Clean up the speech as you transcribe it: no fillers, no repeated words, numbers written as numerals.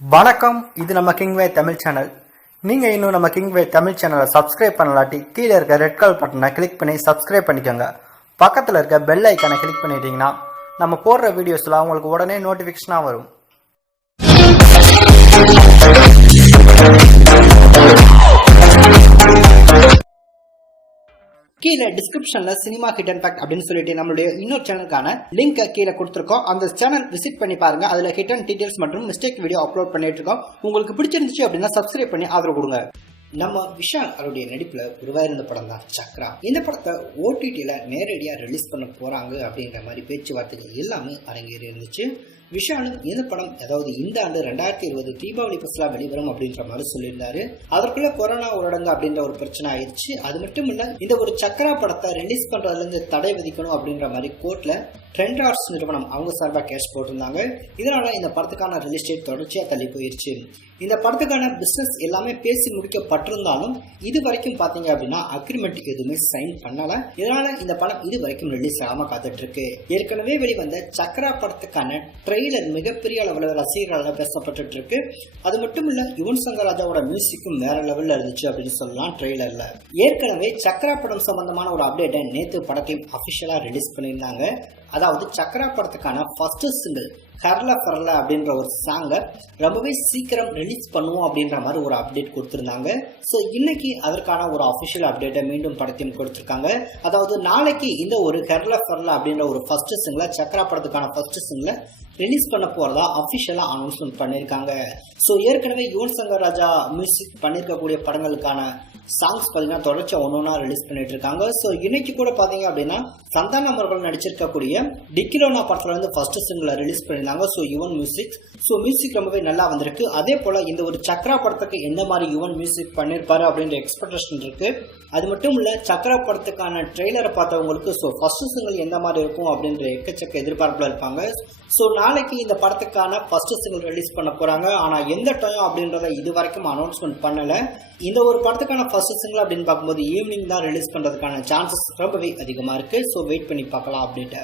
வணக்கம். இது நம்ம கிங்வே தமிழ் சேனல். நீங்கள் இன்னும் நம்ம கிங்வே தமிழ் சேனலை சப்ஸ்கிரைப் பண்ணலாட்டி கீழே இருக்க ரெட் கலர் பட்டனை கிளிக் பண்ணி சப்ஸ்கிரைப் பண்ணிக்கோங்க. பக்கத்தில் இருக்க பெல் ஐக்கானை கிளிக் பண்ணிட்டீங்கன்னா நம்ம போடுற வீடியோஸ்லாம் உங்களுக்கு உடனே நோட்டிஃபிகேஷனாக வரும். கீழே டிஸ்கிரிப்ஷன்ல சினிமா ஹிடன் ஃபேக்ட் அப்படின்னு சொல்லிட்டு நம்மளுடைய இன்னொரு சேனலுக்கான லிங்க் கீழே கொடுத்துருக்கோம். அந்த சேனல் விசிட் பண்ணி பாருங்க. அதுல ஹிடன் டீடைல்ஸ் மற்றும் மிஸ்டேக் வீடியோ அப்லோட் பண்ணிட்டு இருக்கோம். உங்களுக்கு பிடிச்சிருந்துச்சு அப்படின்னா சப்ஸ்கிரைப் பண்ணி ஆதரவு கொடுங்க. நம்ம விஷால் அவருடைய நடிப்புல உருவாயிருந்த படம் தான் சக்ரா. இந்த படத்தை ஓடிடியில நேரடியா ரிலீஸ் பண்ண போறாங்க அப்படின்ற மாதிரி பேச்சுவார்த்தைகள் எல்லாமே அரங்கேறி இருந்துச்சு. விஷாலும் இந்த படம் அதாவது இந்த ஆண்டு 2020 தீபாவளி பஸ்லா வெளிவரும் அப்படின்ற மாதிரி சொல்லியிருந்தாரு. அதற்குள்ள கொரோனா ஊரடங்கு அப்படின்ற ஒரு பிரச்சனை ஆயிடுச்சு. அது மட்டும் இல்ல, இந்த ஒரு சக்ரா படத்தை ரிலீஸ் பண்றதுல இருந்து தடை விதிக்கணும் அப்படின்ற மாதிரி கோர்ட்ல ட்ரெண்ட் ஆர்ட்ஸ் நிறுவனம் அவங்க சார்பாக கேஸ் போட்டிருந்தாங்க. இதனால இந்த படத்துக்கான ரிலீஸ் டேட் தொடர்ச்சியா தள்ளி போயிருச்சு. இந்த படத்துக்கான பிசினஸ் எல்லாமே பேசி முடிக்கப்பட்டிருந்தாலும் இது வரைக்கும் பாத்தீங்க அப்படின்னா அக்ரிமெண்ட் எதுவுமே சைன் பண்ணல. இதனால இந்த படம் இது வரைக்கும் ரிலீஸ் ஆகாம காத்துட்டு இருக்கு. ஏற்கனவே வெளிவந்த சக்ரா படத்துக்கான ட்ரெய்லர் மிகப்பெரிய அளவில் ரசிகர்களால் பேசப்பட்டு இருக்கு. அது மட்டும் இல்ல, யுவன் சங்கர் ராஜாவோட மியூசிக்கும் வேற லெவல்ல இருந்துச்சு அப்படின்னு சொல்லலாம். ட்ரெய்லர்ல ஏற்கனவே சக்ரா படம் சம்பந்தமான ஒரு அப்டேட்டை நேற்று படத்தையும் அபிஷியலா ரிலீஸ் பண்ணியிருந்தாங்க. அதாவது சக்ரா படத்துக்கான ஃபர்ஸ்ட் சிங்கிள் ஹர்ல ஃபர்ல அப்படின்ற ஒரு சாங்கை ரொம்பவே சீக்கிரம் ரிலீஸ் பண்ணுவோம் அப்படின்ற மாதிரி ஒரு அப்டேட் கொடுத்துருந்தாங்க. ஸோ இன்னைக்கு அதற்கான ஒரு அஃபிஷியல் அப்டேட்டை மீண்டும் படத்தையும் கொடுத்துருக்காங்க. அதாவது நாளைக்கு இந்த ஒரு ஹர்ல ஃபர்ல அப்படின்ற ஒரு ஃபர்ஸ்ட் சிங்கிளை சக்ரா படத்துக்கான ஃபர்ஸ்ட் சிங்கிளை ரிலீஸ் பண்ண போறதா அஃபிஷியலா அனௌன்ஸ்மெண்ட் பண்ணியிருக்காங்க. ஸோ ஏற்கனவே யுவன் சங்கர் ராஜா மியூசிக் பண்ணியிருக்கக்கூடிய படங்களுக்கான சாங்ஸ் பார்த்தீங்கன்னா தொடர்ச்சியாக ஒன்னொன்னா ரிலீஸ் பண்ணிட்டு இருக்காங்க. ஸோ இன்னைக்கு கூட பார்த்தீங்க அப்படின்னா சந்தானம் அவர்கள் நடிச்சிருக்கக்கூடிய டிக்கிலோனா படத்துல இருந்து ஃபர்ஸ்ட் சிங்கிளை ரிலீஸ் பண்ணியிருந்தாங்க. ஸோ யுவன் மியூசிக் ரொம்பவே நல்லா வந்திருக்கு. அதே போல இந்த ஒரு சக்ரா படத்துக்கு எந்த மாதிரி யுவன் மியூசிக் பண்ணியிருப்பாரு அப்படின்ற எக்ஸ்பெக்டேஷன் இருக்கு. அது மட்டும் இல்ல, சக்ரா படத்துக்கான ட்ரெய்லரை பார்த்தவங்களுக்கு ஸோ ஃபர்ஸ்ட் சிங்கிள் எந்த மாதிரி இருக்கும் அப்படின்ற எக்கச்சக்க எதிர்பார்ப்புல இருப்பாங்க. ஸோ நாளைக்கு இந்த படத்துக்கான ஃபர்ஸ்ட் சிங்கிள் ரிலீஸ் பண்ண போறாங்க. ஆனா எந்த டைம் அப்படின்றத இது வரைக்கும் அனௌன்ஸ்மெண்ட் பண்ணல. இந்த ஒரு படத்துக்கான ஃபர்ஸ்ட் சிங்கிள் அப்படின்னு பார்க்கும்போது ஈவினிங் தான் ரிலீஸ் பண்றதுக்கான சான்சஸ் ரொம்பவே அதிகமா இருக்கு. ஸோ வெயிட் பண்ணி பார்க்கலாம் அப்டேட்.